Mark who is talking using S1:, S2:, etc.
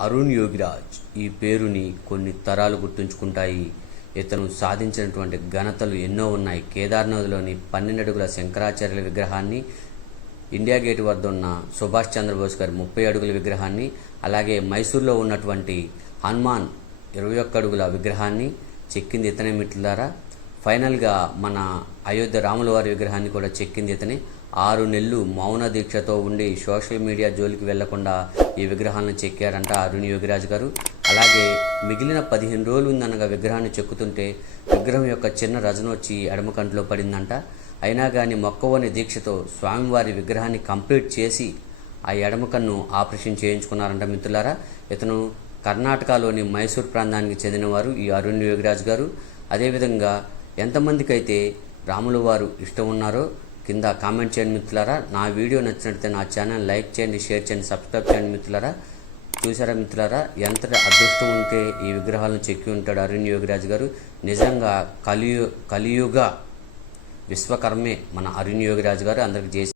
S1: అరుణ్ యోగిరాజ్ ఈ పేరుని కొన్ని తరాలు గుర్తుంచుకుంటాయి. ఇతను సాధించినటువంటి ఘనతలు ఎన్నో ఉన్నాయి. కేదార్నాథ్లోని పన్నెండు శంకరాచార్యుల విగ్రహాన్ని ఇండియా గేట్ వద్ద ఉన్న సుభాష్ చంద్రబోస్ గారి ముప్పై అడుగుల విగ్రహాన్ని అలాగే మైసూర్లో ఉన్నటువంటి హనుమాన్ ఇరవై ఒక్క అడుగుల విగ్రహాన్ని చెక్కింది ఇతనే ద్వారా ఫైనల్గా మన అయోధ్య రాముల వారి విగ్రహాన్ని కూడా చెక్కింది ఇతని ఆరు నెలలు మౌన దీక్షతో ఉండి సోషల్ మీడియా జోలికి వెళ్ళకుండా ఈ విగ్రహాలను చెక్కారంట అరుణ్ యోగిరాజు గారు. అలాగే మిగిలిన పదిహేను రోజులు ఉందనగా విగ్రహాన్ని చెక్కుతుంటే విగ్రహం యొక్క చిన్న రజన వచ్చి ఎడమ కంటిలో పడిందంట. అయినా కానీ మొక్కవని దీక్షతో స్వామివారి విగ్రహాన్ని కంప్లీట్ చేసి ఆ ఎడమ కన్ను ఆపరేషన్ చేయించుకున్నారంట మిత్రులారా. ఇతను కర్ణాటకలోని మైసూర్ ప్రాంతానికి చెందినవారు ఈ అరుణ్ యోగిరాజు గారు. అదేవిధంగా ఎంతమందికైతే రాములు రాముల వారు ఇష్టం ఉన్నారో కింద కామెంట్ చేయండి మిత్రులారా. నా వీడియో నచ్చినట్లయితే నా ఛానల్ లైక్ చేయండి షేర్ చేయండి సబ్స్క్రైబ్ చేయండి మిత్రులారా. చూసారా మిత్రులారా? ఎంత అదృష్టం ఉంటే ఈ విగ్రహాలను చెక్కి ఉంటాడు అరుణ్ యోగిరాజు గారు. నిజంగా కలియు కలియుగ విశ్వకర్మే మన అరుణ్ యోగిరాజు గారు. అందరికి చేసి